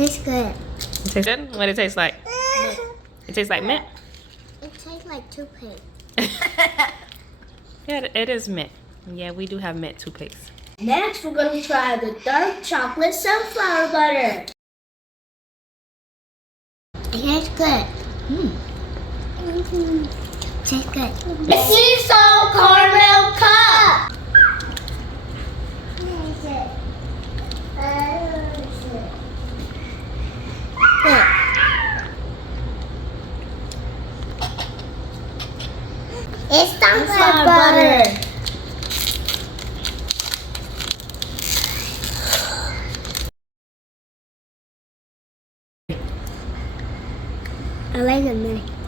tastes good. It tastes good? What it tastes like? It tastes like mint? It tastes like toothpaste. Yeah, it is mint. Yeah, we do have mint toothpaste. Next, we're going to try the dark chocolate sunflower butter. It tastes good. Tastes good. The sea salt caramel cup. It's sunflower butter. I like it, man.